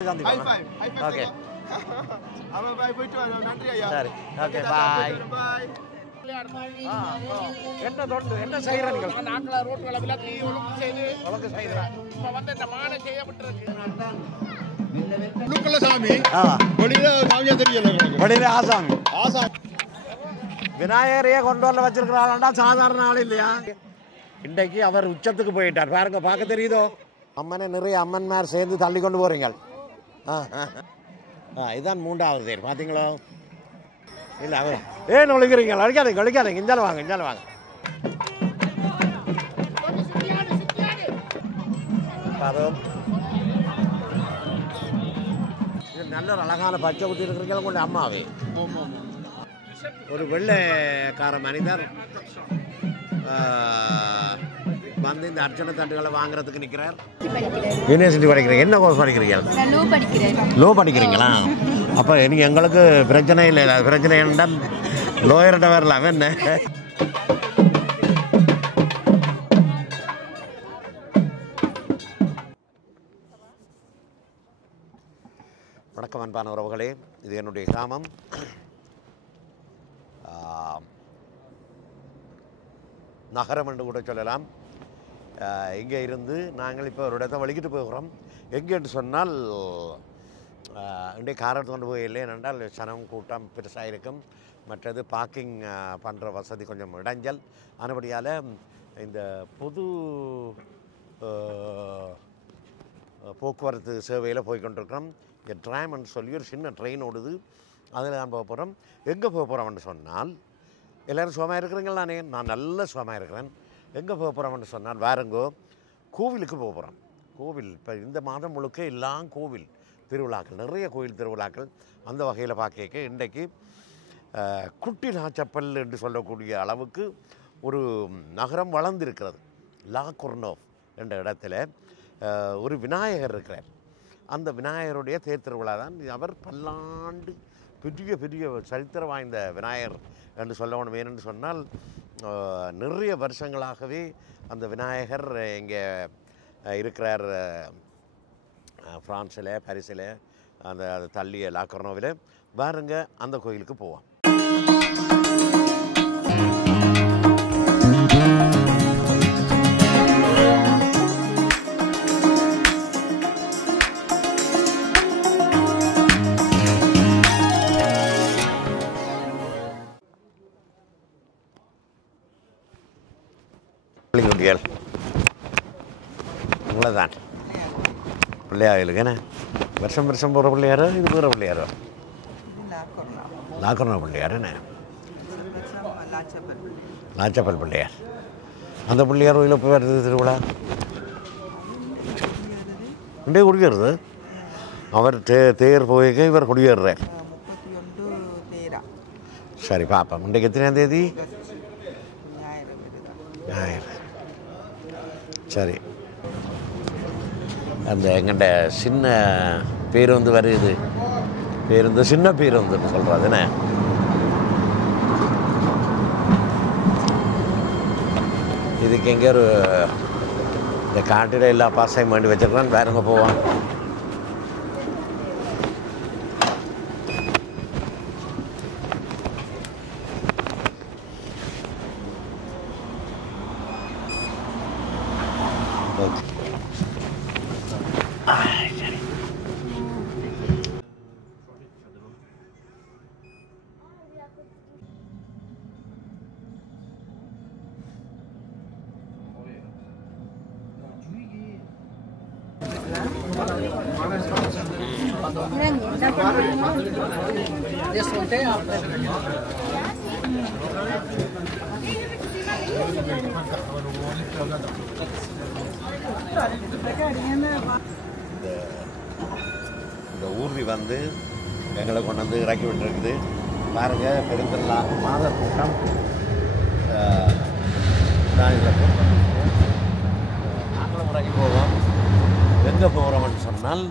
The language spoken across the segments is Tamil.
High five. Okay. Bye. Sorry. Okay. Bye. என்ன தொண்டு என்ன செய்யறீங்க நாட்கள ரோட்ல விலக்கி ஒழுங்கு செய்து இப்ப வந்து இந்த மானை செய்யப்பட்டிருக்கு உள்ளுக்குள்ள சாமி வெளியில சாமியா தெரியல வெளியில ஆசாமி விநாயகரையே கொண்டு வரல வச்சிருக்கிறாளா சாதாரண ஆள் இல்லையா இன்றைக்கு அவர் உச்சத்துக்கு போயிட்டார் பாருங்க பார்க்க தெரியுதோ அம்மனை நிறைய அம்மன்மார் சேர்ந்து தள்ளி கொண்டு போறீங்க இதுதான் மூன்றாவது தேர் பார்த்தீங்களோ இல்லை அவர் ஏன் ஒழிக்கிறீங்க அழிக்காதீங்க இஞ்சாலும் வாங்க இது நல்ல ஒரு அழகான பச்சை ஊற்றி இருக்கிறீங்க உங்களுடைய அம்மாவே ஒரு வெள்ளைக்கார மனிதர் வந்து இந்த அர்ச்சனை தண்டுகளை வாங்குறதுக்கு நிற்கிறார் யூனிவர்சிட்டி படிக்கிறீங்க என்ன கோர்ஸ் படிக்கிறீங்க லோ படிக்கிறீங்களா அப்போ நீங்கள் எங்களுக்கு பிரச்சனை இல்லை பிரச்சனை என்றால் லோயர்கிட்ட வரலாம் என்ன வணக்கம் அன்பான உறவுகளே இது என்னுடைய கிராமம் நகரம் என்று கூட சொல்லலாம் இங்கே இருந்து நாங்கள் இப்போ ஒரு இடத்த வலிக்கிட்டு போகிறோம் எங்கேன்னு சொன்னால் இன்றைய காரத்தை கொண்டு போய் இல்லை ஏனென்றால் சனம் கூட்டம் பெருசாக இருக்கும் மற்றது பார்க்கிங் பண்ணுற வசதி கொஞ்சம் இடைஞ்சல் ஆனபடியால் இந்த பொது போக்குவரத்து சேவையில் போய்கொண்டிருக்கிறோம் இங்கே ட்ராம்னு சொல்லி ஒரு சின்ன ட்ரெயின் ஓடுது அதில் தான் போக போகிறோம் எங்கே போக போகிறோம்னு சொன்னால் எல்லோரும் சுகமாக இருக்கிறீங்களா நான் நல்ல சுகமாக இருக்கிறேன் எங்கே போக போகிறோம்னு சொன்னால் வேறங்கோ கோவிலுக்கு போக போகிறோம் கோவில் இப்போ இந்த மாதம் முழுக்க எல்லாம் கோவில் திருவிழாக்கள் நிறைய கோவில் திருவிழாக்கள் அந்த வகையில் பார்க்க இன்றைக்கு குட்டி நாச்சப்பல் என்று சொல்லக்கூடிய அளவுக்கு ஒரு நகரம் வளர்ந்திருக்கிறது லா குர்னோவ் என்ற இடத்துல ஒரு விநாயகர் இருக்கிறார் அந்த விநாயகருடைய தேர் திருவிழா தான் அவர் பல்லாண்டு பெரிய சரித்திரம் வாய்ந்த விநாயகர் என்று சொல்லணும் ஏனென்று சொன்னால் நிறைய வருஷங்களாகவே அந்த விநாயகர் இங்கே இருக்கிறார் ஃப்ரான்ஸில் பாரிஸில் அந்த தள்ளிய லா குர்னோவில் பாருங்க அந்த கோயிலுக்கு போவோம் குட்டிகள் உங்களதான் பிள்ளையாருக்கு என்ன வருஷம் போகிற பிள்ளையாரோ இது போகிற பிள்ளையாரோ லா குர்னோவ் பிள்ளையார் என்ன லாச்சப்பல் பிள்ளையார் அந்த பிள்ளையார் கோயிலில் போய் வருது திருவிழா இன்றைய குடிக்கிறது அவர் தேர் போய்க்க இவர் குடியேறார் சரி பாப்பா இன்றைக்கு எத்தனாம் தேதி ஞாயிறு சரி அந்த எங்கள்கிட்ட சின்ன பேருந்து வருது பேருந்து சின்ன பேருந்துன்னு சொல்கிறது என்ன இதுக்கு எங்கே ஒரு இந்த காட்டில் எல்லா பாசையும் வேண்டி வச்சுருக்கான் வேறங்க போவான் இந்த ஊர்தி வந்து எங்களை கொண்டு வந்து இறக்கி விட்டுருக்குது பாருங்கள் பெருந்திருவிழா மாத கூட்டம் நாங்களும் இறக்கி போவோம் எங்கே போகிறோம்னு சொன்னால்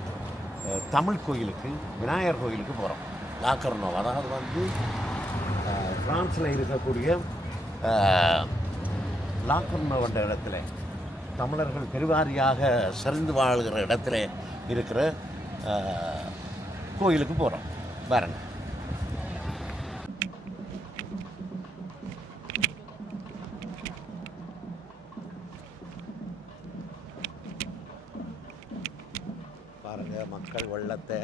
தமிழ் கோயிலுக்கு விநாயகர் கோயிலுக்கு போகிறோம் லா குர்னோவ் அதாவது வந்து ஃப்ரான்ஸில் இருக்கக்கூடிய லா குர்னோவ் என்ற இடத்துல தமிழர்கள் பெருவாரியாக சிறந்து வாழ்கிற இடத்துல இருக்கிற கோயிலுக்கு போகிறோம். பாருங்க. பாருங்க மக்கள் வெள்ளத்தை.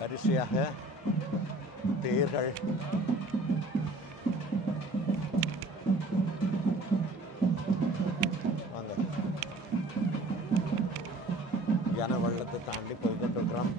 வரிசையாக தேர்கள் வாங்க. ஜன வெள்ளத்தை தாண்டி போய்கிட்டுருக்குறோம்.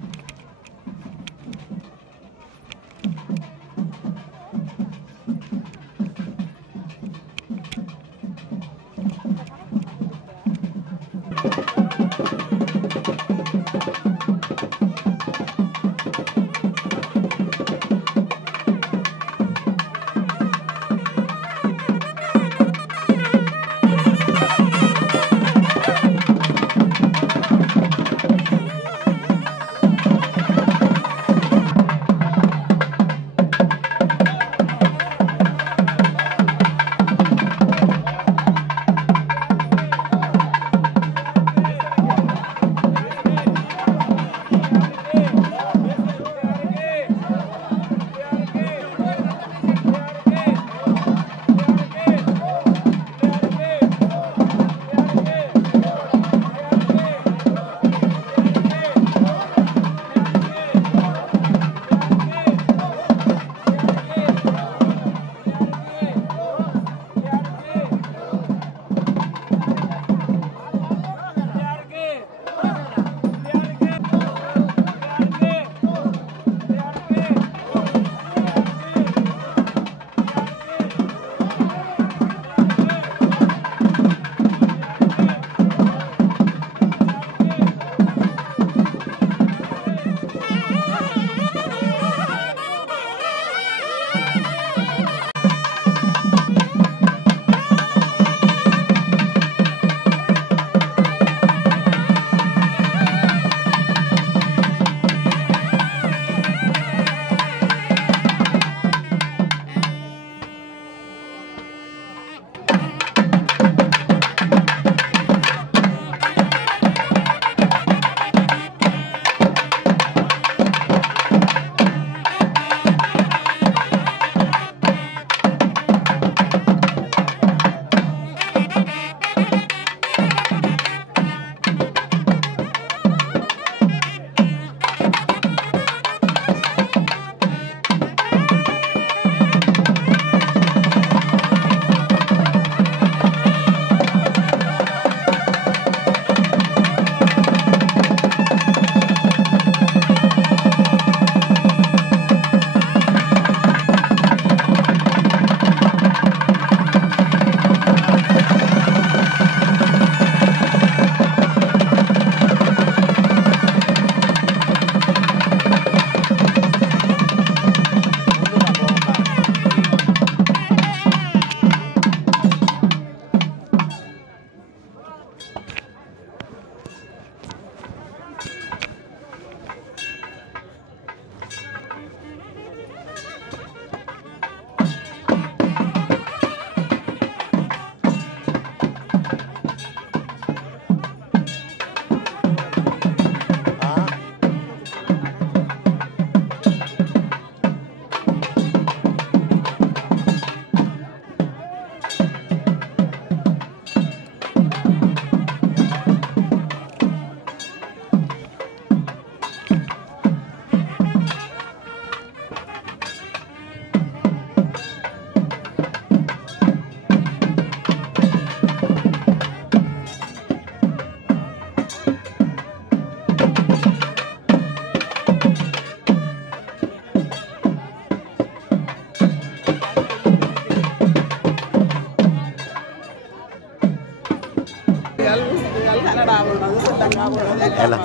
எல்லாம்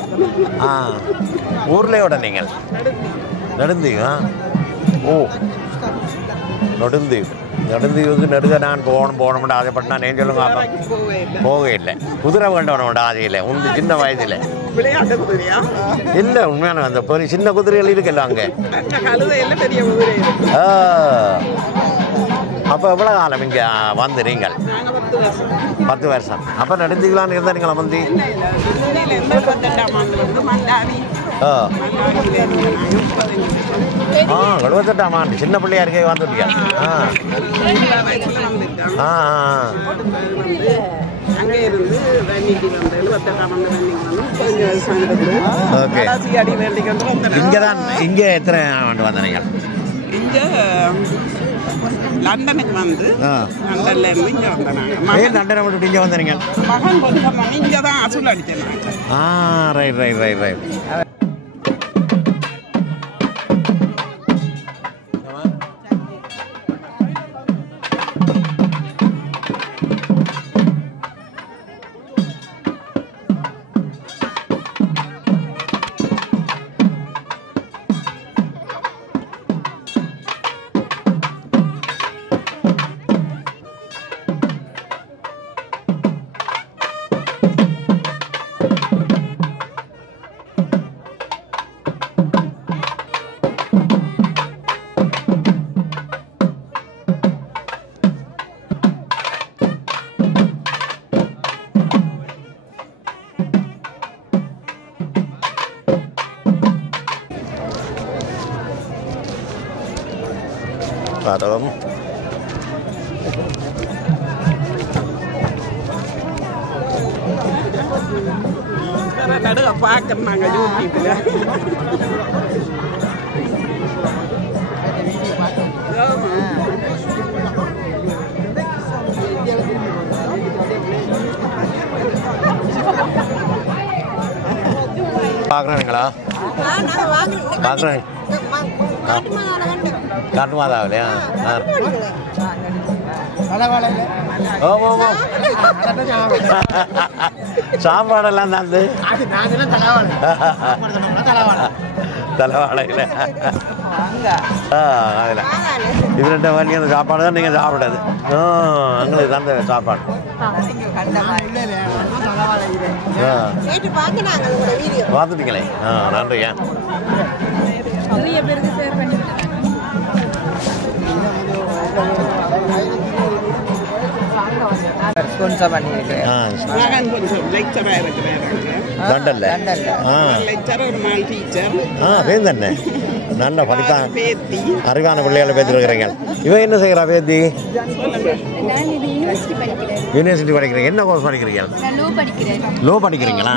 ஊர்லேயோட நீங்கள் நெடுந்தீவா ஓ நெடுந்தீவுக்கு நெடுக நான் போகணும்னு ஆசைப்பட்டு நான் ஏன் சொல்லுங்க போக இல்லை குதிரை வேண்டவனோட ஆசையில் உந்து சின்ன வயதில் இல்லை உண்மையான அந்த பெரிய சின்ன குதிரைகள் இருக்குல்ல அங்கே அப்போ எவ்வளோ காலம் இங்கே வந்து நீங்கள் 10 வருஷம் அப்போ நெடுந்தீவலான்னு இருந்தால் நீங்களா வந்து 78ஆம் ஆண்டு சின்ன பிள்ளையா இருக்கே வந்துட்டியா இங்கே எத்தனை ஆண்டு வந்தீங்க லண்டனுக்கு வந்து லண்டன்ல இருந்து இங்கே வந்தாங்க லண்டனை விட்டு இங்கே வந்தீங்க மகன் கொஞ்சம் இங்கே தான் அசூல் அடித்தேன் ரைட் படம் நடுக பார்க்கறாங்க யூடியூப்ல பார்க்குறானுங்களா பார்க்குறேன் காட்டு மாதாவிலையா சாப்பாடெல்லாம் தான் தலைவாழையில் அதில் இவர்கிட்ட வண்டி அந்த சாப்பாடு தான் நீங்கள் சாப்பிடாது எங்களுக்கு தந்த சாப்பாடு பார்த்துட்டீங்களே நன்றியா நல்ல படிப்பான் அறிவான பிள்ளைகளை பேசிருக்கிறீங்க. இவன் என்ன செய்யறா பேத்தி? யூனிவர்சிட்டி படிக்கிறீங்க. என்ன கோர்ஸ் படிக்கிறீங்க? லோ படிக்கிறீங்களா?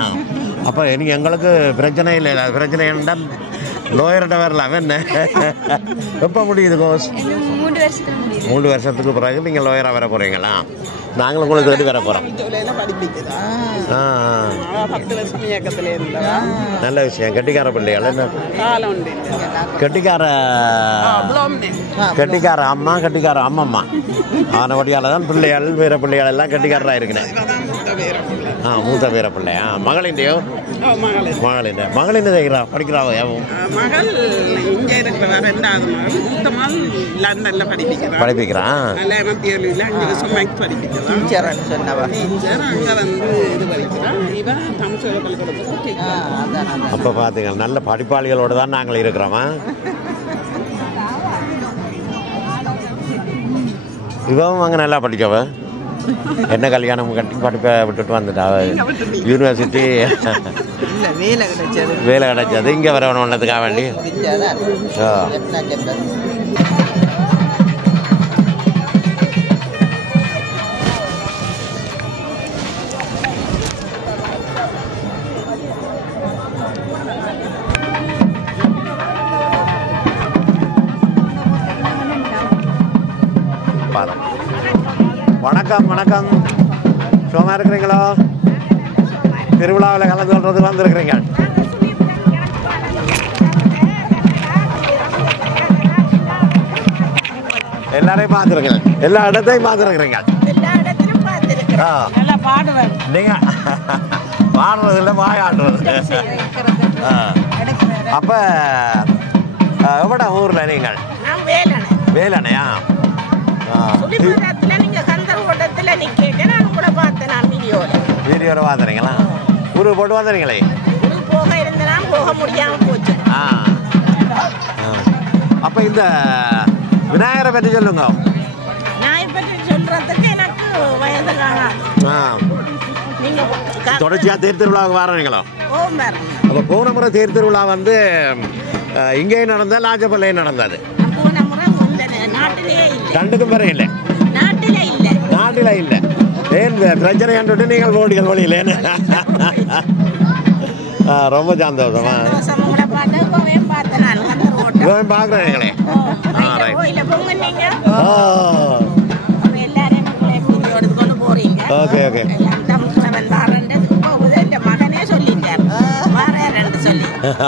அப்போ நீங்கள் எங்களுக்கு பிரச்சனை இல்லை. பிரச்சனை என்றால் லோயர்கிட்ட வரலாம். என்ன எப்போ முடியுது கோர்ஸ்? 3 வருஷத்துக்கு பிறகு நீங்கள் லோயராக வர போகிறீங்களா? நாங்களும் உங்களுக்கு தேடி வர போகிறோம். நல்ல விஷயம். கெட்டிக்கார பிள்ளைகள் என்ன கெட்டிக்கார அம்மா கெட்டிக்கார அம்மம்மா அவனை ஒடியால் தான் பிள்ளைகள் வீர பிள்ளைகள் எல்லாம் கெட்டிக்காரராக இருக்கிறேன். மூத்த வீர பிள்ளையா? மகளின்டையோ? மகளின் செய்கிறா படிக்கிறாவோ? படிப்பிக்கிறான். அப்போ பார்த்தீங்க நல்ல படிப்பாளிகளோடு தான் நாங்கள் இருக்கிறோமா? இவன் அங்கே நல்லா படிக்கவ என்ன கல்யாணம் கட்டி படிப்பை விட்டுட்டு வந்துட்டா. யூனிவர்சிட்டி வேலை கிடைச்சது இங்கே வரணும் ஒன்றதுக்காக வேண்டி. வணக்கம் வணக்கம். சும்மா இருக்கிறீங்களோ? திருவிழாவில் கலந்து கொள்றது வந்திருக்கிறீங்க. எல்லாரையும் பார்த்துருங்க. எல்லா இடத்தையும் பார்த்துருக்குறீங்க. நீங்கள் பாடுறதில்ல வாயாடுறது. அப்போ எவ்வளோ ஊரில் நீங்கள்? வேலனையா? வீடியோவில் பார்த்துறீங்களா? ஊருக்கு போட்டு வந்துறீங்களே? அப்போ இந்த விநாயகரை பற்றி சொல்லுங்க. தொடர்ச்சியாக தேர் திருவிழாவுக்கு வரீங்களா? அப்போ போன முறை தேர் திருவிழா வந்து இங்கேயும் நடந்தது, லாஜப்பள்ளையும் நடந்தது. ரெண்டுக்கும் பிறகு இல்லை, நாட்டில் இல்லை. ஏன் பிரச்சனை கண்டுட்டு நீங்கள் போட்டிகள் வழியிலேன்னு. ரொம்ப சந்தோஷமா பார்க்குறீங்களே. Okay okay.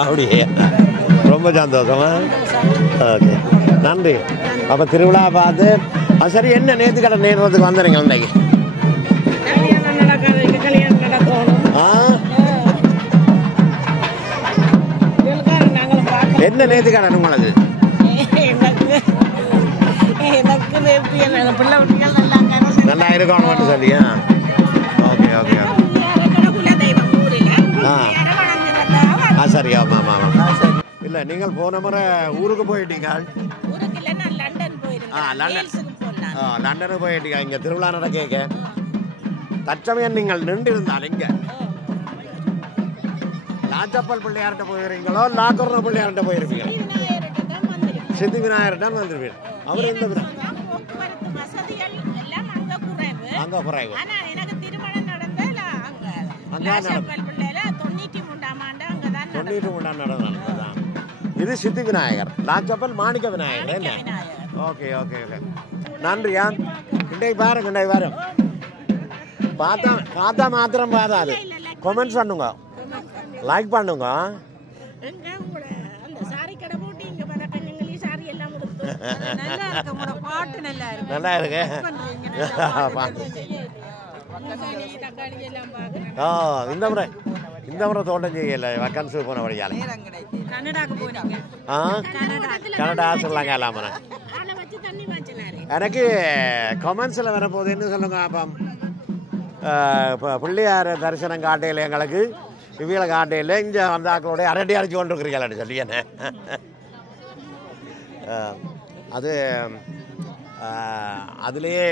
அப்படியே ரொம்ப சந்தோஷமா. ஓகே, நன்றி. அப்போ திருவிழா பார்த்து சரி. என்ன நேற்று கடை நேரத்துக்கு வந்துடுங்க இன்னைக்கு? என்ன நேற்று கடை உங்களுக்கு? நல்லா இருக்கணும் சொல்லியா? Okay okay. சரி. ஆமாம் ஆமாம். இல்லை, நீங்கள் போன முறை ஊருக்கு போயிட்டீங்க. லண்டனுக்கு போயிட்டீங்க. இங்கே திருவிழா நடக்க தற்சமயம் நீங்கள் நின்று இருந்தால் இங்கே லாஜப்பல் பிள்ளையார்கிட்ட போயிருக்கீங்களோ, லாக்கூர்ன பிள்ளையார்கிட்ட போயிருப்பீங்க? சித்தி விநாயகர்கிட்ட வந்துருவீங்க. அவர் எந்த அங்கே குறைவு நடந்ததான். இது சித்தி விநாயகர், லாஜப்பல் மாணிக்க விநாயகர். என்ன? Okay okay okay. நன்றியா. இன்றைக்கு பாருங்க, இன்றைக்கு பாருங்க. பார்த்தா மாத்திரம் பார்த்தாது. கமெண்ட்ஸ் பண்ணுங்க, லைக் பண்ணுங்க. நல்லா இருக்கு. இந்த முறை தோட்டம் செய்யல, வக்கன்ஸு போன வழியால. கனடா ஸ்ரீலங்கா எல்லாம் எனக்கு கமெண்ட்ஸில் வரப்போகுதுன்னு சொல்லுங்க. அப்போ பிள்ளையார் தரிசனம் காட்டையில் எங்களுக்கு இவங்களை காட்டையில் இங்கே அந்த ஆக்களோட அரடி அரைச்சி கொண்டு இருக்கிறீங்களான்னு சொல்லி என்ன அது அதுலேயே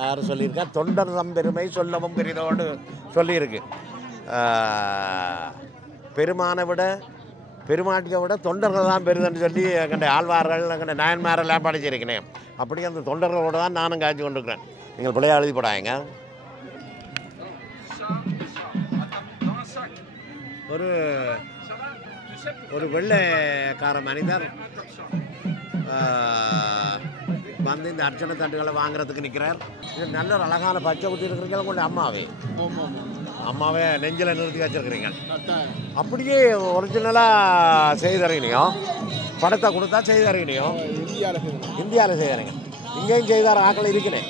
யார் சொல்லியிருக்கா, தொண்டர் தம் பெருமை சொல்லவும் பெரிதோடு சொல்லியிருக்கு. பெருமானை விட பெருமாட்டியை விட தொண்டர்கள் தான் பெரிதுன்னு சொல்லி எங்கள்ட ஆழ்வார்கள் எங்கள்ட நாயன்மாரெல்லாம் படிச்சிருக்கிறேன். அப்படி அந்த தொண்டர்களோடு தான் நானும் காய்ச்சி கொண்டிருக்கிறேன். நீங்கள் பிள்ளையா எழுதி போடாங்க. ஒரு வெள்ளைக்கார மனிதர் வந்து இந்த அர்ச்சனை தண்டுகளை வாங்குறதுக்கு நிற்கிறார். இது நல்ல ஒரு அழகான பச்சை ஊற்றி இருக்கிறீங்க. உங்களுடைய அம்மாவே நெஞ்சில் நிறுத்தி வச்சிருக்கிறீங்க. அப்படியே ஒரிஜினலாக செய்து தரீங்க. படத்தை கொடுத்தா செய்து தரீங்க. இந்தியாவில் செய்தாருங்க. இங்கேயும் செய்தார் ஆக்கள் இருக்கிறேன்.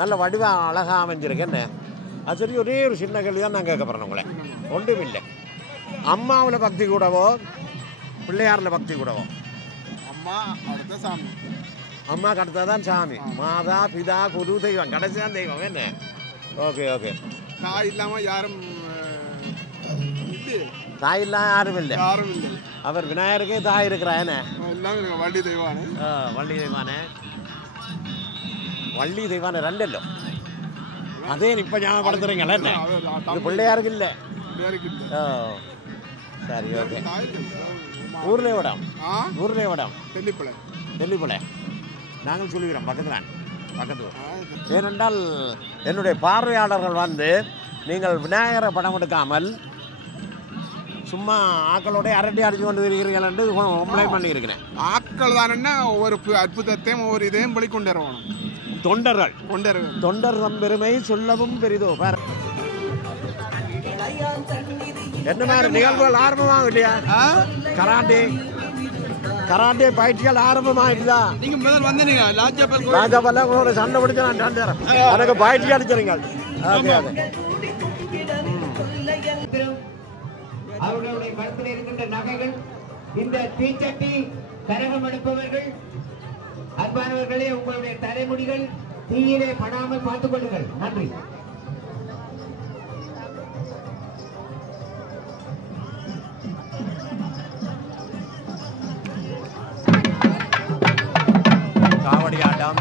நல்ல வடிவம் அழகாக அமைஞ்சிருக்கு. என்ன அது சரி. ஒரே ஒரு சின்ன கேள்வி தான் நான் கேட்க போகிறேன் உங்களை. ஒன்றும் இல்லை. அம்மாவில் பக்தி கூடவோ பிள்ளையாரில் பக்தி கூடவோ? அம்மாவுக்கு அடுத்தது தான் சாமி. மாதா பிதா குரு தெய்வம், கடைசி தான் தெய்வம். என்ன? Okay okay. தாய் இல்லாமல் யாரும் இல்லை. அவர் விநாயகருக்கே தாய் இருக்கிறா. என்ன? வள்ளி தெய்வானே ரெண்டല്ലോ. அதே இப்போ ஞாபகப்படுத்துறீங்களா? என்ன இது பிள்ளையாருக்கு இல்லை? சரி ஓகே. ஊர்லேயே விடம் தெல்லிப்பளை நாங்கள் சொல்லிக்கிறோம். பக்கத்து. ஏனென்றால் என்னுடைய பார்வையாளர்கள் வந்து நீங்கள் விநாயகரை படம் எடுக்காமல் சும்மா ஆக்களோட அரட்டி அடிச்சு கொண்டு இருக்கிறீர்கள் என்று கம்ப்ளைண்ட் பண்ணியிருக்கிறேன். ஆக்கள் தானே ஒவ்வொரு அற்புதத்தையும் ஒவ்வொரு இதையும் வெளிக்கொண்டு வரணும். தொண்டர் தம் பெருமை சொல்லவும் பெரிதோ. என்ன மாதிரி நிகழ்வுகள் ஆரம்பமாகும் இல்லையா? கராட்டே கராட்டே பயிற்சிகள் ஆரம்பமாயிட்டுதா? நீங்க முதல் வந்தீங்க ராஜாப்பல்ல உங்களோட சண்டை பிடிச்ச நான் சண்டேறேன். எனக்கு பயிற்சி அடிச்சிருங்க. Okay okay. அவர்களுடைய கருத்தில் இருக்கின்ற நகைகள் இந்த தீச்சட்டி கரகம் எடுப்பவர்கள் அன்பானவர்களே, உங்களுடைய தலைமுடிகள் தீயிலே படாமல் பார்த்துக் கொள்ளுங்கள். நன்றி. காவடி ஆட்டம்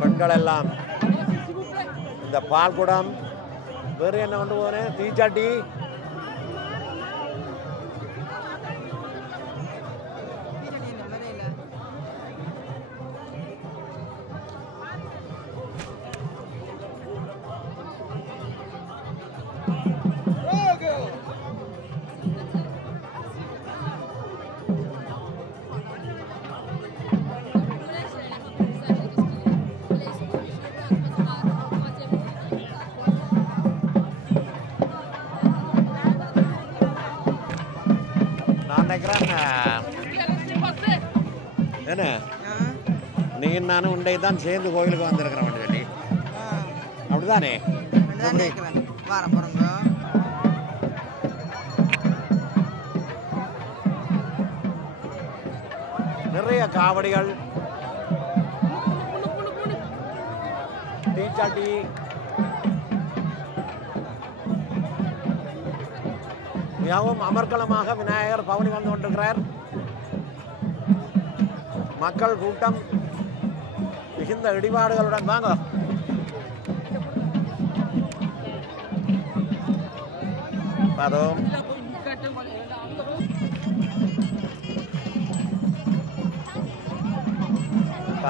பெண்கள் எல்லாம் இந்த பால் குடம் வேறு என்ன கொண்டு போனேன் தீச்சாட்டி என்ன நீ நானும் உண்டை தான் சேர்ந்து கோயிலுக்கு வந்திருக்கிறேன் சொல்லி அப்படிதானே? நிறைய காவடிகள் தீச்சாட்டி மிகவும் அமர்க்களமாக விநாயகர் பவனி வந்து கொண்டிருக்கிறார். மக்கள் கூட்டம் மிகுந்த இடிபாடுகளுடன் வாங்க. அதுவும்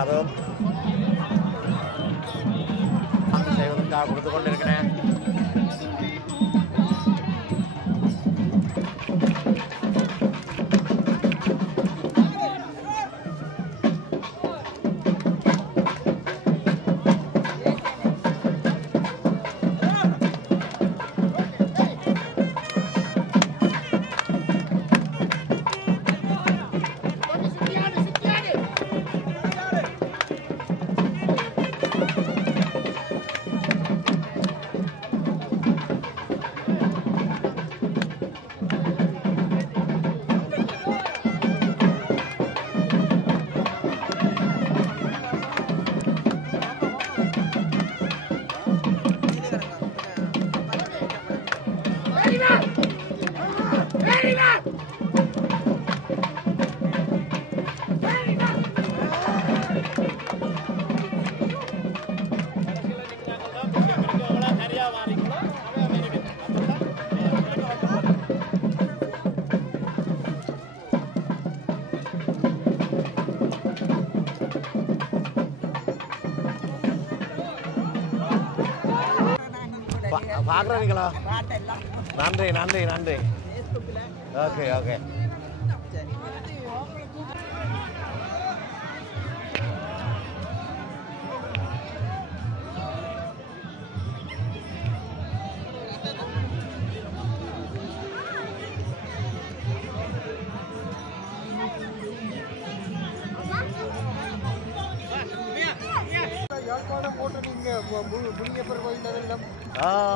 அதுவும் செய்வதற்காக கொடுத்து கொண்டிருக்கிறேன். பார்க்குறீங்களா? நன்றி நன்றி நன்றி. Okay okay.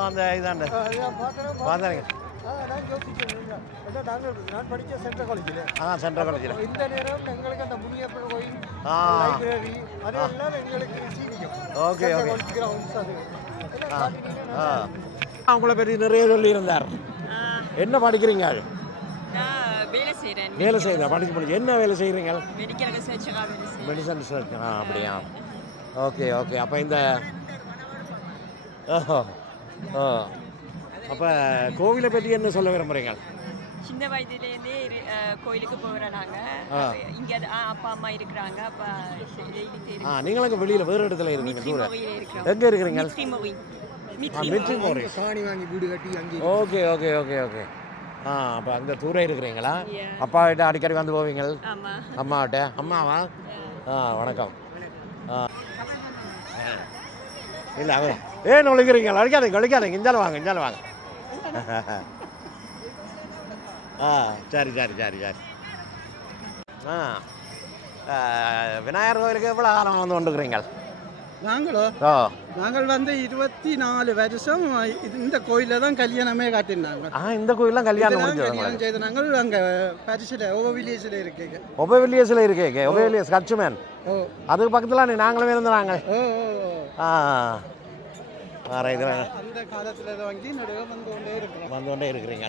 அந்த இதாண்ட பார்த்தாங்க. நான் படித்த சென்ட்ரல் காலேஜில். சென்ட்ரல் காலேஜில் இந்த நேரம் எங்களுக்கு அந்த முனியப்பர் கோயில் லைப்ரரி அதெல்லாம் எங்களுக்கு சீனிக்கும். Okay okay. அவங்கள பற்றி நிறைய சொல்லியிருந்தார். என்ன படிக்கிறீங்க? வேலை செய்கிறேன். படிச்சு முடிச்சு என்ன வேலை செய்கிறீங்க? Medicine research. அப்படியா? Okay okay. அப்போ இந்த அப்போ கோவிலை பற்றி என்ன சொல்ல விரும்புகிறீங்க? சின்ன வயதுலேருந்தே கோயிலுக்கு போகிறோம் நாங்கள். இங்கே அப்பா அம்மா இருக்கிறாங்க. அப்போ நீங்களும் அங்கே வெளியில் வேறு இடத்துல இருக்கீங்க? தூரம் எங்கே இருக்கிறீங்க? சாணி வாங்கி வீடு கட்டி அங்கே. Okay okay okay okay. அப்போ அங்கே தூரம் இருக்கிறீங்களா? அப்பா கிட்ட அடிக்கடி வந்து போவீங்க? அம்மாவிட்ட. அம்மாவா? வணக்கம். இல்லை ஏன் ஒழிக்கிறீங்க? ஒழிக்காதீங்க இஞ்சாலும் வாங்க. ஆ சரி. விநாயகர் கோயிலுக்கு எவ்வளோ காலம் வந்து கொண்டுக்கிறீங்க? நாங்கள் வந்து 24 வருஷம் இந்த கோயிலில் தான் கல்யாணமே காட்டினாங்க. இந்த கோயிலாம் கல்யாணம் செய்த நாங்கள் அங்கே பரிசில் ஒபவிலியஸில் இருக்கீங்க. ஒபவிலியஸ் கட்சுமேன் அதுக்கு பக்கத்தில் நாங்களுமே இருந்தாங்க. அந்த காலத்தில் வாங்கி வந்து கொண்டே இருக்கிறீங்க.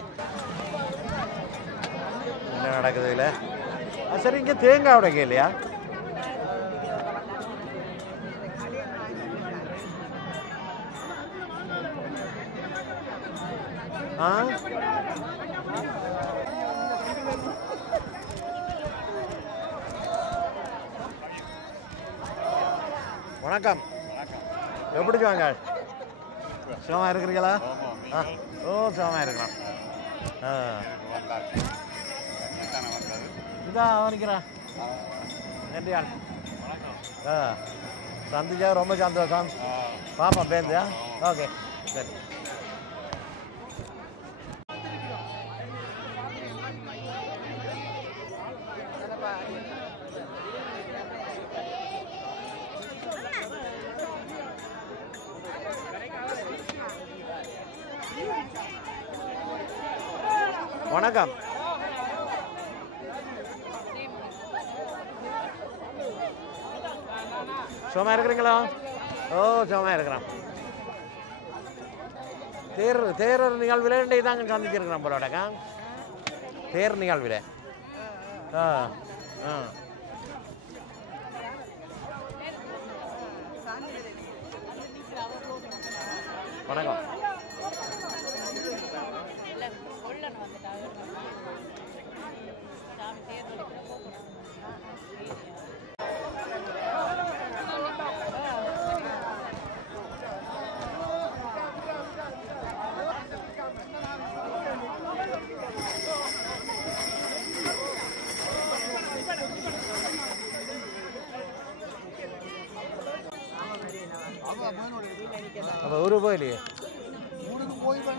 என்ன நடக்குது இல்லை? சரி, இங்கே தேங்காய் உடைக்க இல்லையா? வணக்கம். எப்படி வாங்க? சுகமா இருக்கிறீங்களா? சுகமா இருக்கிறோம். இதான் அவனிக்கிறேன். நன்றியா? சந்திச்சா ரொம்ப சந்தோஷம். பாப்போம் பேருந்தியா? ஓகே சரி. வணக்கம். சும்மா இருக்கிறீங்களா? சும்மா இருக்கிறோம். தேர் நிகழ்வில் இன்றைக்கு தாங்க சந்திச்சிருக்கிறோம் போலோடக்கா. தேர் நிகழ்வில் வணக்கம். அப்போ ஊரு போயிலையே? ஊருக்கு போயிருப்பேன்.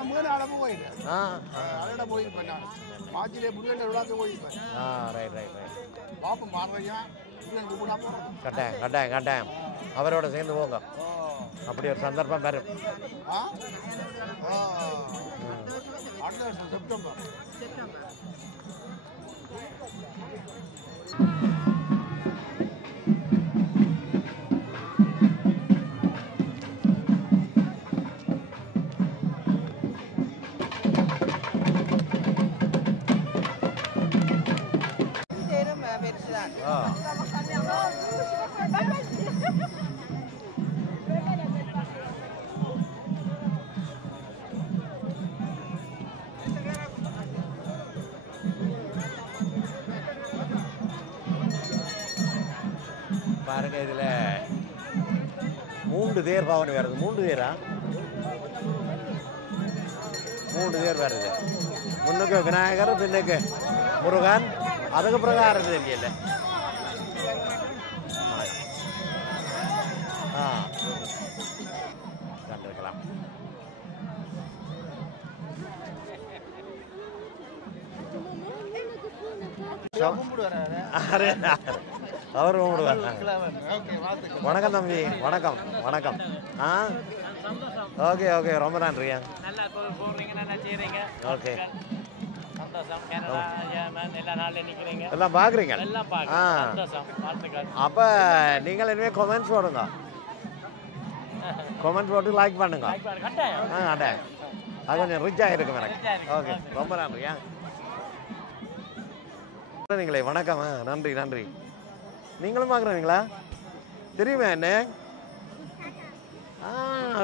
போயிருப்பேன் மாச்சிலே முருகன் போயிருப்பேன். ரைட். பாப்போம் மாறுறையா கட்டாயம் அவரோட சேர்ந்து போங்க. அப்படி ஒரு சந்தர்ப்பம் வரும். அடுத்த வருஷம் செப்டம்பர். பாருங்க, இதுல 3 தேர் பவனி வருது. 3 தேரா? 3 தேர் வருது. முன்னுக்கு விநாயகர், பின்னுக்கு முருகன், அதுக்கு பிரகாரம் தெரியல. கண்டிருக்கலாம். அவர் கும்பிடுவார். வணக்கம் தம்பி. வணக்கம். ஓகே ரொம்ப நன்றியா. ஓகே எல்லாம் பார்க்குறீங்க. அப்போ நீங்கள் இனிமேல் கமெண்ட்ஸ் போடுங்க. கமெண்ட் போட்டு லைக் பண்ணுங்க. அது கொஞ்சம் ரிச்சாக இருக்கும் எனக்கு. ஓகே ரொம்ப நன்றியா. நீங்களே வணக்கம். நன்றி. நீங்களும் பார்க்குறீங்களா? தெரியுமா என்ன?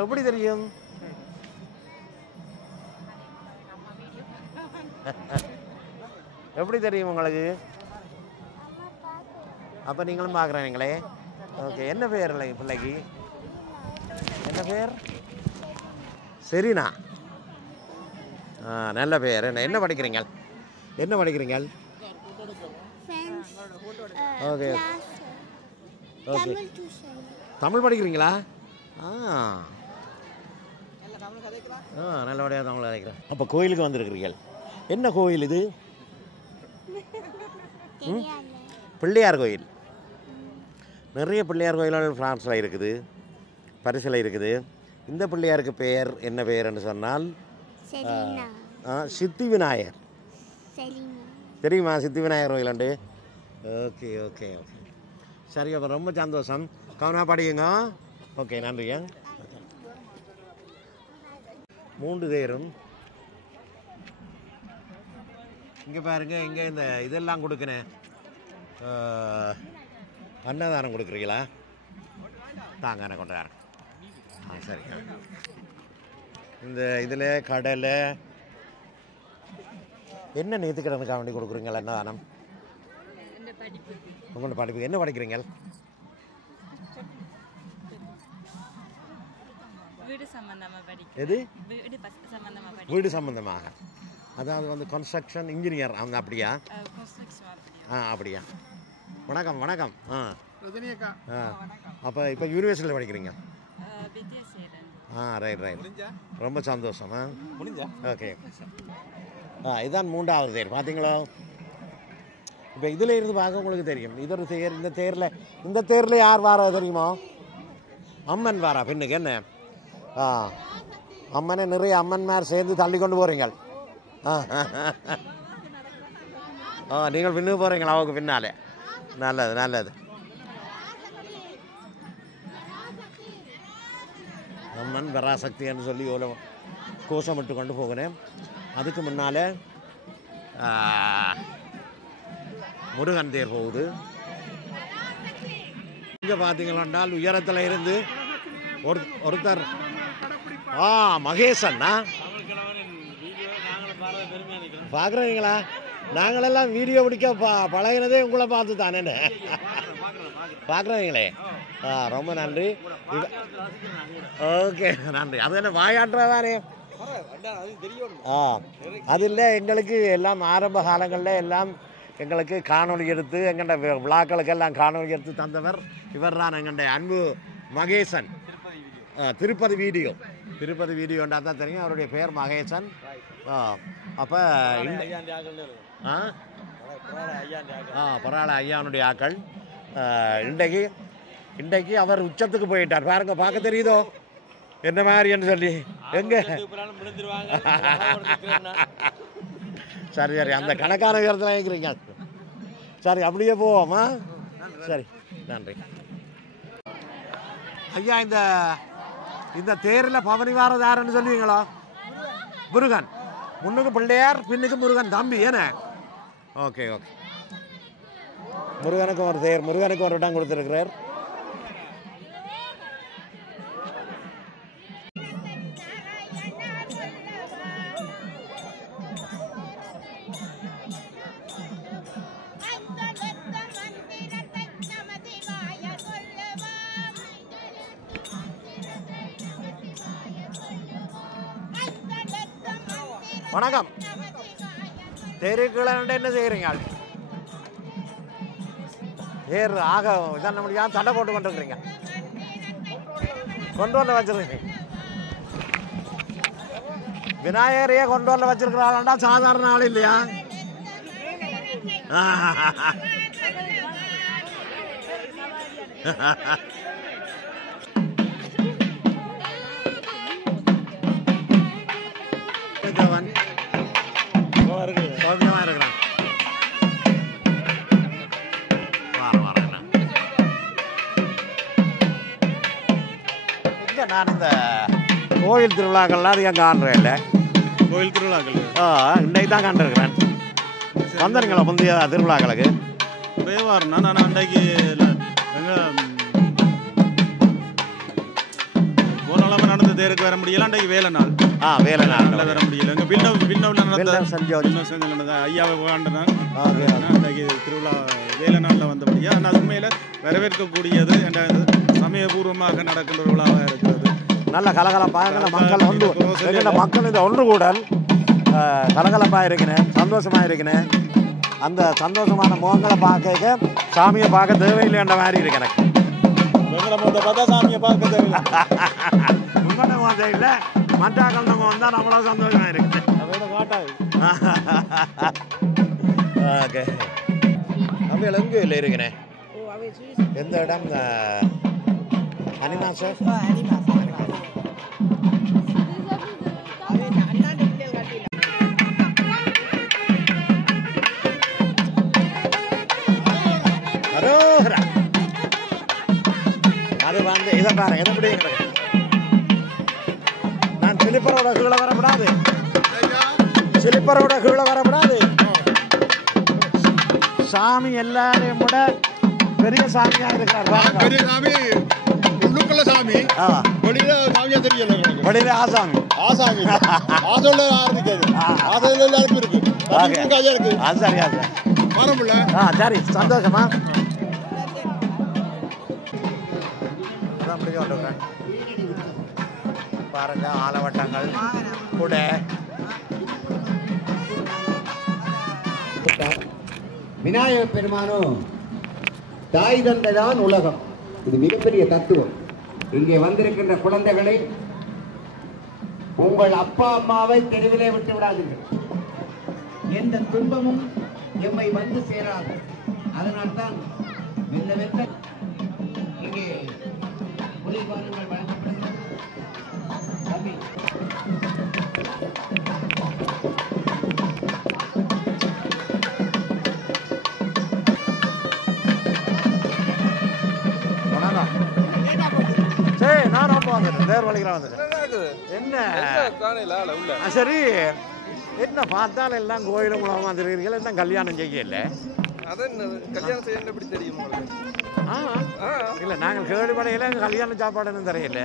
எப்படி தெரியும்? எப்படி தெரியும் உங்களுக்கு? அப்போ நீங்களும் பார்க்குறீங்களே. ஓகே, என்ன பேர் இல்லை பிள்ளைக்கு? என்ன பேர்? சரிண்ணா. நல்ல பேர். என்ன படிக்கிறீங்க? ஓகே தமிழ் படிக்கிறீங்களா? நல்லபடியாக தமிழ் கதைக்கிறேன். அப்போ கோயிலுக்கு வந்திருக்கிறீர்கள். என்ன கோயில் இது? பிள்ளையார் கோயில். நிறைய பிள்ளையார் கோயில்கள் ஃப்ரான்ஸில் இருக்குது, பரிசில் இருக்குது. இந்த பிள்ளையாருக்கு பெயர் என்ன பெயர்ன்னு சொன்னால் சித்தி விநாயகர். தெரியுமா சித்தி விநாயகர் கோயில் உண்டு? ஓகே ஓகே ஓகே சரி. அப்போ ரொம்ப சந்தோஷம். கவனமாக படியுங்க. ஓகே நன்றிங்க. 3 தேரும் இங்கே பாருங்க. இங்கே இந்த இதெல்லாம் கொடுக்குறேன். அன்னதானம் கொடுக்குறீங்களா? தாங்க நான் கொண்டாடுறேன். சரி. இந்த இதில் கடலை என்ன நேற்றுக்கிழமைக்காக வேண்டி கொடுக்குறீங்களா அன்னதானம்? உங்களோட படிப்பு என்ன படிக்கிறீங்க? எது? வீடு சம்பந்தமாக. அதாவது வந்து கன்ஸ்ட்ரக்ஷன் இன்ஜினியர் அவங்க. அப்படியா? அப்படியா. வணக்கம் வணக்கம். அப்போ இப்போ யூனிவர்சிட்டியில் படிக்கிறீங்க? Right right. ரொம்ப சந்தோஷம். ஓகே. இதுதான் 3வது தேர். பார்த்தீங்களா? இப்போ இதில் இருந்து பார்க்க உங்களுக்கு தெரியும். இது ஒரு தேர். இந்த தேரில் யார் வாரா தெரியுமா? அம்மன் வாரா பின்னுக்கு. என்ன அம்மனை நிறைய அம்மன்மார் சேர்ந்து தள்ளி கொண்டு போகிறீங்க. நீங்கள் பின்னுக்கு போகிறீங்களா? அவருக்கு பின்னாலே. நல்லது நல்லது. அம்மன் பராசக்தின்னு சொல்லி எவ்வளோ கோஷமிட்டு கொண்டு போகிறேன். அதுக்கு முன்னால் முருகன் தேர் போகுது. இங்கே பார்த்தீங்களாண்டால் உயரத்தில் இருந்து ஒருத்தர் மகேசன்னா பார்க்குறீங்களா? நாங்களெல்லாம் வீடியோ பிடிக்க பழகினதே உங்களை பார்த்து தானே. பார்க்குறீங்களே. ரொம்ப நன்றி. ஓகே நன்றி. அது என்ன வாயாட்டுறதானே? அது இல்லை. எங்களுக்கு எல்லாம் ஆரம்ப காலங்களில் எல்லாம் எங்களுக்கு காணொலி எடுத்து எங்கள்ட விழாக்களுக்கு எல்லாம் காணொலி எடுத்து தந்தவர் இவர் தான். எங்கள்ட அன்பு மகேசன். திருப்பதி வீடியோண்டா தான் தெரியும். அவருடைய பெயர் மகேசன். அப்போ பரவாயில்ல ஐயானுடைய ஆக்கள். இன்றைக்கு அவர் உச்சத்துக்கு போயிட்டார். பாருங்க, பார்க்க தெரியுதோ என்ன மாதிரின்னு சொல்லி. எங்க சரி சரி, அந்த கணக்கான விவரத்தில் கேட்குறீங்க. சரி, அப்படியே போவோமா? சரி, நன்றி ஐயா. இந்த தேரில் பவனி வாரது யாருன்னு சொல்லுவீங்களா? முருகன். முன்னுக்கு பிள்ளையார், பின்னுக்கு முருகன் தம்பி. ஏன்னா ஓகே ஓகே. முருகனுக்கு ஒரு தேர், முருகனுக்கு ஒரு இடம் கொடுத்துருக்கிறார். வணக்கம். தெருக்கள் என்ன செய்கிறீங்க? தேர் ஆக இதான் முடியாம தடை போட்டு கொண்டு இருக்கிறீங்க. கொண்டு வந்து வச்சிருக்கீங்க. விநாயகரையே கொண்டு வந்து வச்சிருக்கிறாள்டா, சாதாரண ஆள் இல்லையா? சௌக்கியமா இருக்கிறான். இங்கே நான் இந்த கோயில் திருவிழாக்கள்லாம் அதிகம் காண்றேன். இல்லை கோயில் திருவிழாக்கள் இன்றைக்கு தான் காண்டிருக்கிறேன். வந்துடுங்களா முந்தைய திருவிழாக்களுக்கு? வேவாருண்ணா. நான் அன்றைக்கு போனாலும் நடந்த தேருக்கு வர முடியல. அன்றைக்கு வேலை நாள். வேலை நாள் வர முடியல. எங்கள் ஐயாவை காண்டினான். அன்றைக்கு திருவிழா வேலை நாளில் வந்தபடியா. ஆனால் உண்மையில் வரவேற்கக்கூடியது என்ற சமயபூர்வமாக நடக்கின்ற விழாவாக இருக்கிறது. நல்ல கலகலப்பாக மக்கள் மக்கள் இந்த ஒன்று கூடல் கலகலப்பாக இருக்கிறேன், சந்தோஷமாக இருக்கிறேன். அந்த சந்தோஷமான முகங்களை பார்க்க சாமியை பார்க்க தேவையில்லைன்ற மாதிரி இருக்கு எனக்கு. சாமியை பார்க்க தேவையில்லை. உண்மையான இல்லை. மற்றாக்கள் நம்ம வந்தால் நம்மள சந்தோஷமாக இருக்குது. ஓகே அவையில் எங்கே இல்லை இருக்கிறேன் எந்த இடம் அனிமா சார் அது வந்து இதை பாருங்க எதை முடியும் நான் சிலிப்பரோட கீழே வரப்படாது சிலிப்பரோட கீழே வரப்படாது சாமி எல்லாரையும் விட பெரிய சாமியா இருக்கிறார் பெரிய சாமி உள்ளுக்குள்ள சாமி வெளியில சாமியா தெரியல வெளியில ஆசாமி ஆசாமி ஆசோல ஆரம்பிக்காது ஆசோல எல்லாருக்கும் இருக்கு இருக்கு அது சரியா சார் வரமுல்ல சரி சந்தோஷமா பாருங்க ஆலவட்டங்கள் கூட விநாயக பெருமானும் தாய் தந்தைதான் உலகம். இது மிகப்பெரிய தத்துவம். இங்கே வந்திருக்கின்ற குழந்தைகளை உங்கள் அப்பா அம்மாவை தெருவிலே விட்டு விடாதீர்கள். எந்த துன்பமும் எம்மை வந்து சேராது. அதனால்தான் மெல்ல மெல்ல இங்கே குளிர்பானங்கள் வழங்கப்படுகிறது. என்ன சரி என்ன பார்த்தாலும் எல்லாம் கோயிலும் மூலமா தெரியுறீர்கள் என்ன கல்யாணம் செய்யல கல்யாணம் செய்ய எப்படி தெரியும் இல்ல நாங்கள் கேடுபடையில கல்யாண சாப்பாடுன்னு தெரியல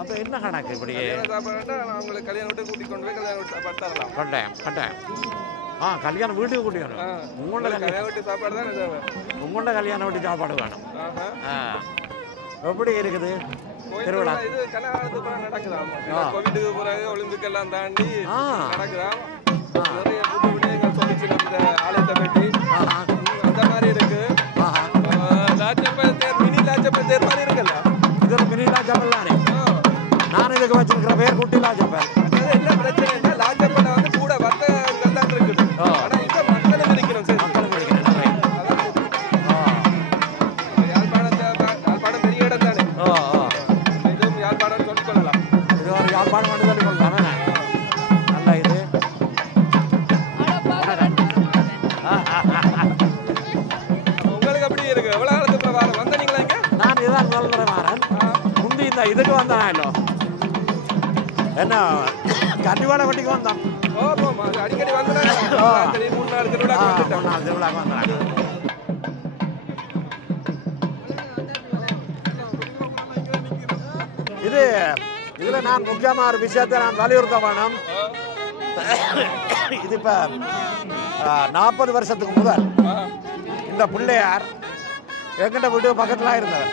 அப்ப என்ன கணக்கு இப்படி சாப்பாடு அவங்களுக்கு கல்யாணம் விட்டு கூட்டி கொண்டு போய் கல்யாணம் சாப்பாடு தரலாம் கட்டேன் கல்யாணம் வீட்டுக்கு கூட்டி வரணும் உங்களோட கல்யாணம் விட்டு சாப்பாடு தான் உங்களோட கல்யாணம் விட்டு சாப்பாடு வேணும் எப்படி இருக்குது திருவிழா இது கல்யாணத்துக்கு நடக்குதாம் கோவிட்டுக்கு பிறகு ஒலிம்பிக் எல்லாம் தாண்டி நடக்குதாம் நிறைய புது விடயங்கள் சொல்லிச்சு நம்ம ஆலயத்தை பற்றி அந்த மாதிரி இருக்கு லாச்சப்பல் தேர் மினி லாச்சப்பல் தேர் மாதிரி இருக்குல்ல இது ஒரு மினி லாச்சப்பல் தானே நான் இதுக்கு வச்சிருக்கிற பேர் குட்டி லாச்சப்பல் என்ன பிரச்சனை லாச்சப்பல்ல வந்து கூட வர்த்தகங்கள் தான் இருக்குது ஆனா இங்க மக்களும் நினைக்கணும் சரி மக்களும் நினைக்கணும் யாழ்ப்பாணம் பெரிய இடம் தானே இதுவும் யாழ்ப்பாணம் சொல்லிக்கொள்ளலாம் இது ஒரு யாழ்ப்பாணம் வந்து சொல்லிக்கொள்ளலாம் நல்ல இது உங்களுக்கு அப்படி இருக்கு எவ்வளவு காலத்துக்கு வாரம் வந்தீங்களா இங்க நான் இதான் சொல்ற வாரன் முந்தி இந்த இதுக்கு வந்தேன் இல்லை என்ன கண்டிப்பான வட்டிக்கு வந்தான் அடிக்கடி வந்தாங்க 3 நாள் திருவிழாக்கு வந்தாங்க இதுல நான் முக்கியமா ஒரு விஷயத்தை நான் வலியுறுத்த வேணும் இது இப்ப 40 வருஷத்துக்கு முதல் இந்த பிள்ளையார் எங்கிட்ட வீட்டு பக்கத்துல இருந்தவர்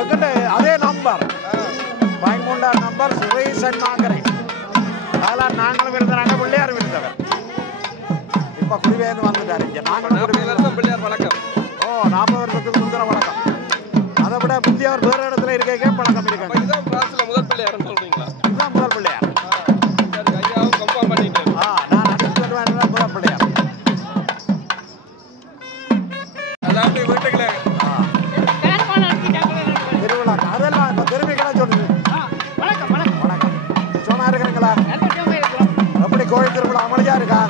எங்கிட்ட அதே நம்பர் 13 நம்பர் சுரேசன் நாகரை அதெல்லாம் நாங்களும் இருந்தனாங்க பிள்ளையார் இருந்தவர் இப்ப குடிவேந்து வந்துட்டாரு இங்க நாங்களும் பிள்ளையார் வழக்கம் 40 வருஷத்துக்கு முந்திர வழக்கம் அதை விட முந்தியவர் வேற இடத்துல இருக்க பழக்கம் இருக்காங்க இதுதான் பிரான்ஸ்ல முதல் பிள்ளையார்னு சொல்றீங்களா இதுதான் முதல் பிள்ளையார் சரி ஐயாவும் கன்ஃபார்ம் பண்ணிட்டு நான் அடுத்து சொல்லுவேன் முதல் பிள்ளையார் அதாவது வீட்டுக்குள்ள திருவிழா அதெல்லாம் இப்ப திரும்பிக்கலாம் சொல்லுது வணக்கம் சோமா இருக்கிறீங்களா எப்படி கோயில் திருவிழா அமளியா இருக்கா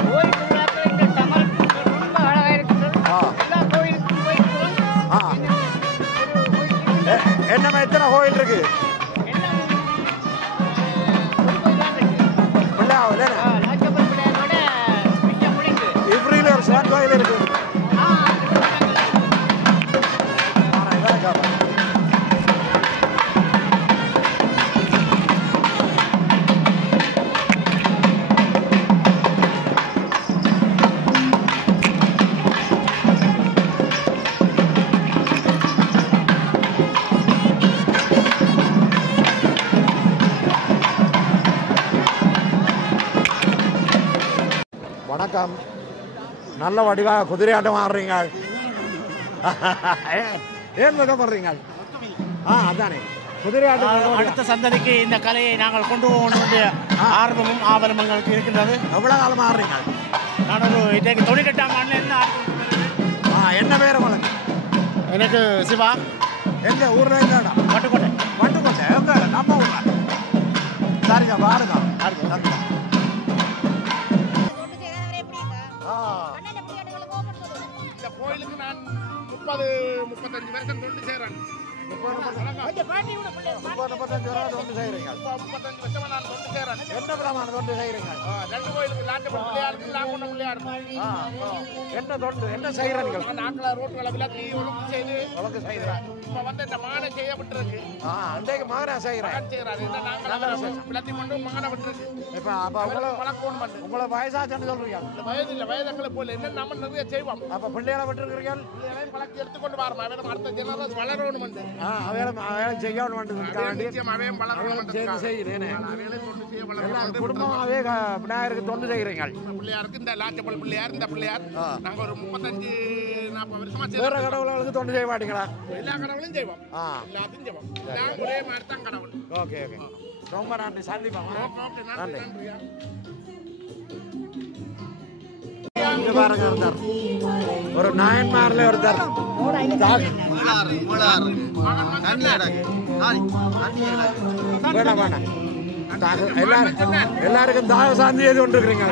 என்னமா எத்தனை கோயில் இருக்கு இவ்ரியில ஒரு சிவன் கோயில் இருக்கு வணக்கம் நல்ல வடிவாக குதிரையாட்டம் ஆடுறீங்க ஏன் வெக்கப்படுறீங்க அதானே குதிரை ஆட்டம் அடுத்த சந்ததிக்கு இந்த கலையை நாங்கள் கொண்டு போக ஆர்வமும் ஆவலும் எங்களுக்கு இருக்கின்றது. எவ்வளோ காலமாக ஆடுறீங்க? நான் ஒரு இன்றைக்கு 98ஆம் ஆண்டில் இருந்து என்ன பேர் உங்களுக்கு? எனக்கு சிவா. எங்கள் ஊரில் எங்க இடம்? வட்டுக்கோட்டை. வட்டுக்கோட்டை எங்க இடம்? நம்ம ஊரில். சரிங்க பாருங்க. இந்த கோயிலுக்கு நான் 30-35 வருஷம் தொண்டு செய்கிறேன். 35 வருஷம் தொண்டு செய்கிறீங்க. 35 வருஷமா நான் தொண்டு செய்கிறேன். என்ன பிரமாணம் தொண்டு செய்கிறீங்க? 2 கோயிலுக்கு லாட்டப்பட்ட பிள்ளையாருக்கு லாங்குண்ட பிள்ளையாருக்கு. என்ன தொண்டு என்ன செய்கிறீங்க? நான் ஆக்கள ரோட்டுகளை விளக்கி ஒழுங்கு செய்து செய்கிறேன். இப்போ வந்து இந்த மானை செய்யப்பட்டிருக்கு. அன்றைக்கு மகனை செய்கிறேன். செய்கிறாரு. இந்த நாங்கள் விளத்தி கொண்டு மானை விட்டுருக்கு. இப்போ அப்போ பழக்கம் பண்ணு. உங்களை வயசாச்சுன்னு சொல்றீங்க? வயது இல்லை, வயதங்களை போல என்ன நம்ம நிறைய செய்வோம். அப்போ பிள்ளைகளை விட்டுருக்கிறீங்க? பிள்ளைகளையும் பழக்கி எடுத்துக்கொண்டு வரோம். அவன் அடுத்த ஜெனரேஷன் வளரணும். அவையும் செய்யணும். குடும்பமாகவே விநாயகருக்கு தொண்டு செய்கிறீங்க. பிள்ளையாருக்கு இந்த லாச்சப்பல் பிள்ளையார், இந்த பிள்ளையார் நாங்கள் ஒரு 35-40 வருஷமா வேற கடவுளுக்கு தொண்டு செய்ய மாட்டீங்களா? எல்லா கடவுளையும் செய்வோம். எல்லாத்தையும் செய்வோம். நாங்கள் ஒரே மாதிரி தான் கடவுள். ஓகே ஓகே, ரொம்ப நன்றி. சந்திப்போம். நன்றி. இங்க பாருங்க ஒருத்தர், ஒரு நாயன்மார்ல ஒருத்தர் எல்லாருக்கும் தாக சாந்தி எது கொண்டு இருக்கிறீங்க?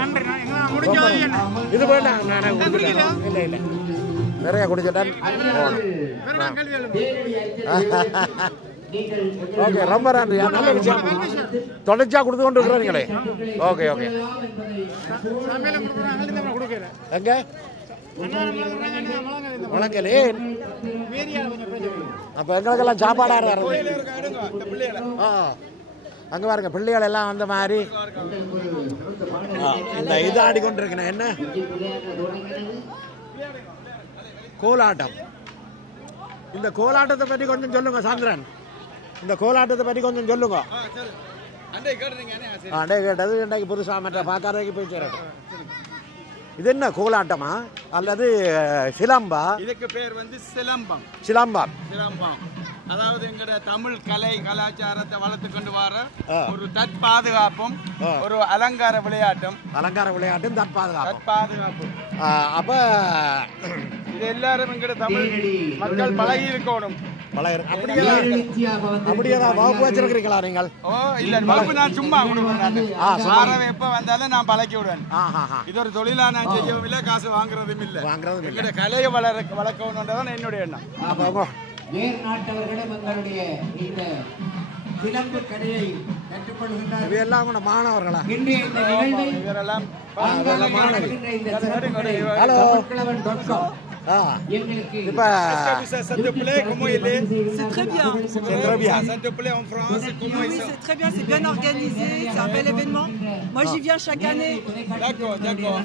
இது வேண்டாம், இல்ல இல்ல நிறைய குடிச்சிட்டேன். ஓகே, ரொம்ப நன்றி. நல்ல விஷயம் தொடர்ச்சியா கொடுத்து கொண்டு இருக்கிறீங்களே. Okay okay. எங்க முழங்கலே அப்ப எங்களுக்கெல்லாம் சாப்பாடு அங்க பாருங்க, பிள்ளைகள் எல்லாம் வந்த மாதிரி இந்த இது ஆடிக்கொண்டிருக்கேன். என்ன கோலாட்டம். இந்த கோலாட்டத்தை பற்றி கொஞ்சம் சொல்லுங்க சந்திரன். இந்த கோலாட்டத்தை பற்றி கொஞ்சம் சொல்லுங்க. கேட்டது இன்றைக்கு புதுசா மற்ற பார்க்காதவைக்கு போய் சேரட்டும். இது என்ன கோலாட்டமா அல்லது சிலம்பா? இதுக்கு பேர் வந்து சிலம்பம். சிலம்பம். சிலம்பம் அதாவது எங்களுடைய தமிழ் கலை கலாச்சாரத்தை வளர்த்து கொண்டு வர ஒரு தற்பாதுகாப்பும் ஒரு அலங்கார விளையாட்டும். அலங்கார விளையாட்டும் தற்பாதுகாப்பும். அப்ப இது எல்லாரும் எங்களுடைய தமிழ் மக்கள் பழகி இருக்கணும். அப்படியேதான் வகுப்பு வச்சிருக்கிறீங்களா நீங்கள்? இல்ல, வகுப்பு நான் சும்மா கொடுக்குறேன். எப்ப வந்தாலும் நான் பழக்கி விடுவேன். இது ஒரு தொழிலா நான் செய்யவும் இல்லை, காசு வாங்குறதும் இல்லை. கலையை வளர்க்கணும்ன்றதான் என்னுடைய எண்ணம். வேறு நாட்டவர்களிடம் எங்களுடைய இந்த சிலம்பு கலையை கற்றுக்கொள்கின்றார்கள். இவையெல்லாம் கூட மாணவர்களா? இன்றைய இந்த நிகழ்வை இவரெல்லாம் இப்ப ça te plaît comment il est? C'est très bien. C'est très bien. Ça te plaît en France? Comment oui, c'est très bien, c'est bien organisé, c'est un bel événement. Moi j'y viens chaque année. D'accord, d'accord.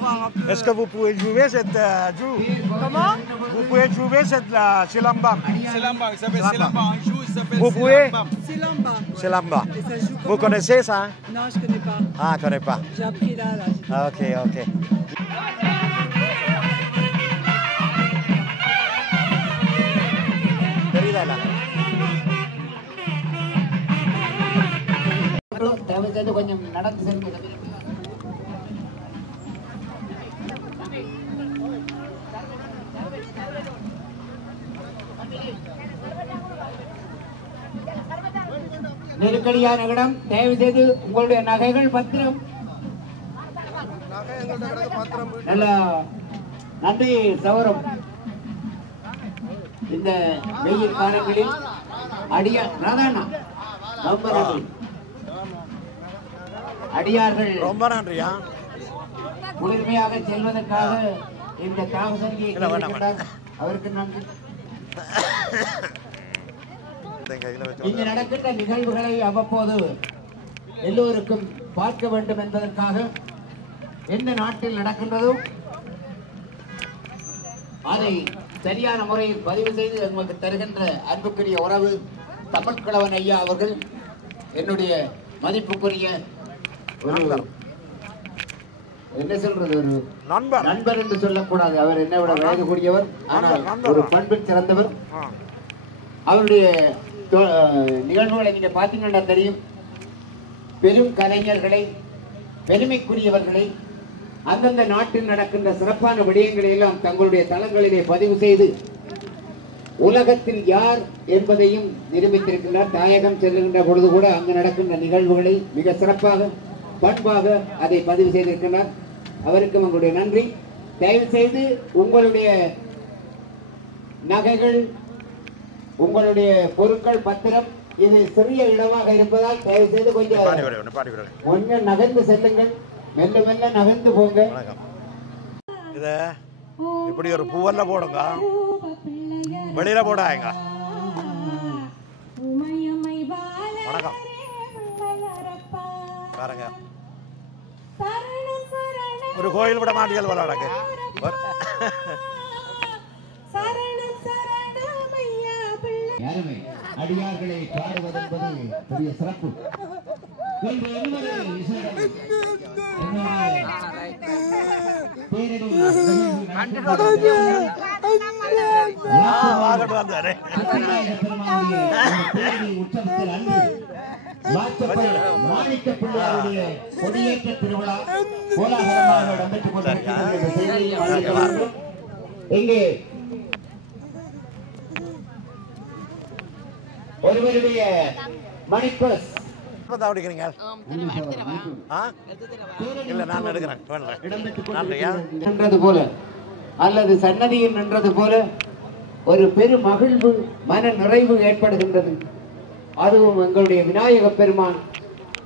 Est-ce que vous pouvez jouer cette joue? Comment? Vous pouvez jouer cette silambam? Silambam, ça s'appelle silambam. Un joue, ça s'appelle vous pouvez? Silamba. Silamba. Vous connaissez ça? Non, je connais pas. Ah, je connais pas. J'ai appris là. Ok, ok. கொஞ்சம் நடந்து சென்று நெருக்கடியான இடம். தயவு செய்து உங்களுடைய நகைகள் பத்திரம். நல்ல நன்றி சௌரம். இந்த வெயில் காலங்களில் ரொம்ப நன்றி. அடியார்கள் ரொம்ப நன்றியா. முழுமையாக செல்வதற்காக இந்த தாவசங்கியை அவருக்கு நன்றி. இங்கு நடக்கின்ற நிகழ்வுகளை அவ்வப்போது எல்லோருக்கும் பார்க்க வேண்டும் என்பதற்காக எந்த நாட்டில் நடக்கின்றதோ அதை சரியான முறையில் பதிவு செய்து எங்களுக்கு தருகின்ற அன்புக்குரிய உறவு தமிழ்கிழவன் ஐயா அவர்கள் என்னுடைய மதிப்புக்குரிய ஒரு என்ன சொல்றது ஒரு நண்பர் என்று சொல்லக்கூடாது. அவர் என்னை விட வயது கூடியவர், ஆனால் ஒரு பண்பில் சிறந்தவர். அவருடைய நிகழ்வுகளை நீங்க பாத்தீங்கன்னா தெரியும். பெரும் கலைஞர்களை, பெருமைக்குரியவர்களை, அந்தந்த நாட்டில் நடக்கின்ற சிறப்பான விடயங்களை எல்லாம் தங்களுடைய தளங்களிலே பதிவு செய்து உலகத்தில் யார் என்பதையும் நிரூபித்திருக்கின்றார். தாயகம் செல்லுகின்ற பொழுது கூட அங்கு நடக்கின்ற நிகழ்வுகளை மிக சிறப்பாக பண்பாக அதை பதிவு செய்திருக்கிறார். அவருக்கும் உங்களுடைய நன்றி. தயவு செய்து உங்களுடைய நகைகள், உங்களுடைய பொருட்கள், பத்திரம் இது சிறிய இடமாக இருப்பதால் தயவு செய்து கொஞ்சம் நகர்ந்து செல்லுங்கள். மெல்ல மெல்ல நகர்ந்து போங்க. இத இப்படி ஒரு பூவல்ல போடுங்க, வெளியில போடாங்க. வணக்கம் பாருங்க, ஒரு கோயில் விட மாட்டியல் விளையாடக்கு. அடியார்களை பாடுவதென்பது பெரிய சிறப்பு. உற்சவத்தில் அன்று மாணிக்க பிள்ளையாருடைய கொடியேற்ற திருவிழா கோலாகலமாக இடம்பெற்றுக் கொண்டிருக்கிறது. இங்கே ஒருவருடைய மணிப்பர்ஸ் நின்றது போல அல்லது சன்னதியில் நின்றது போல ஒரு பெரும் மகிழ்வு, மன நிறைவு ஏற்படுகின்றது. அதுவும் எங்களுடைய விநாயக பெருமான்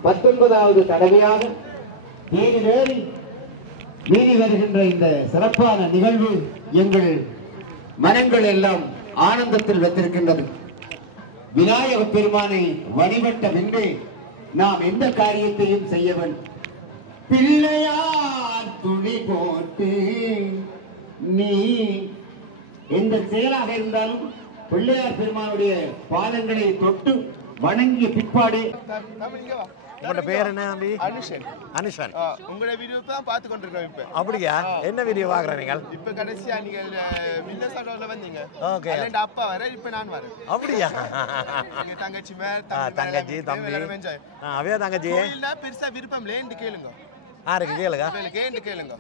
19வது தடவையாக தேடி வீதி வருகின்ற இந்த சிறப்பான நிகழ்வு எங்கள் மனங்கள் எல்லாம் ஆனந்தத்தில் வைத்திருக்கின்றது. விநாயக பெருமானை வழிபட்ட பின்பே நாம் எந்த காரியத்தையும் செய்ய வேண்டும். பிள்ளையார் துணி போட்டு நீ எந்த செயலாக இருந்தாலும் பிள்ளையார் பெருமானுடைய பாதங்களை தொட்டு வணங்கிய பிற்பாடு. உங்களோட பேர் என்ன? அனுஷன். அனுஷன். உங்களோட வீடியோ தான் பார்த்து கொண்டிருக்கோம். இப்ப அப்படியா? என்ன வீடியோ பாக்குறீங்க? இப்ப கடைசியா நீங்க வில்லசாடோல வந்தீங்க. ஓகே. அதுல அப்பா வர, இப்ப நான் வரேன். அப்படியா? நீங்க தங்கச்சி மேல தங்கச்சி தம்பி அவையா தங்கச்சி கோயில்ல பெருசா விருப்பம் இல்லைன்னு கேளுங்க. யாருக்கு கேளுங்க? கேளுங்க கேளுங்க.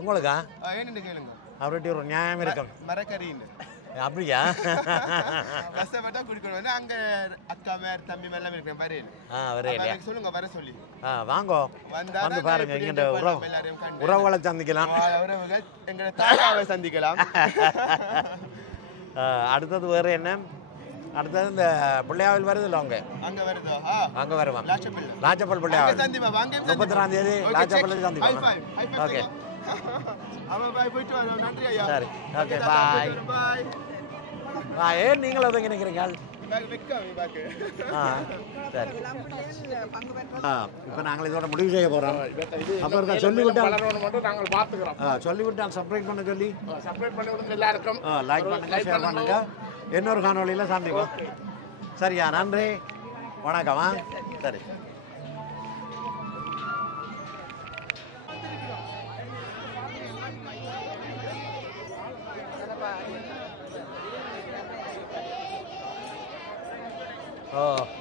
உங்களுக்கா? ஏன்னு கேளுங்க. அவர்கிட்ட ஒரு நியாயம் இருக்கும். மரக்கறின்னு. அப்படியா? கஷ்டப்பட்டா குடிக்கணும். அங்க அக்கா மேர் தம்பி எல்லாம் இருக்கேன். வரேன் சொல்லுங்க, வர சொல்லி. வாங்கோ, வந்து பாருங்க. இங்க உறவுகளை சந்திக்கலாம், உறவுகள் எங்க தாத்தாவை சந்திக்கலாம். அடுத்தது வேற என்ன? அடுத்தது இந்த பிள்ளையாவில் வருது இல்லை? அங்க வருதோ? அங்க வருவான். லாச்சப்பல் பிள்ளையாவில் 31ஆம் தேதி லாச்சப்பல் சந்திப்போம். ஓகே சரி, ஓகே பாய். ஏன் நீங்கள் ஒதுங்கி நிற்கிறீங்க? சரி, இப்போ நாங்கள் இதோட முடிவு செய்ய போகிறோம். அப்புறம் சொல்லிவிட்டால் சப்ஸ்கிரைப் பண்ண சொல்லி எல்லாருக்கும் லைக் பண்ணுங்க, ஷேர் பண்ணுங்க. இன்னொரு காணொலியில் சந்திப்போம். சரியா? நன்றி, வணக்கம். சரி. Oh.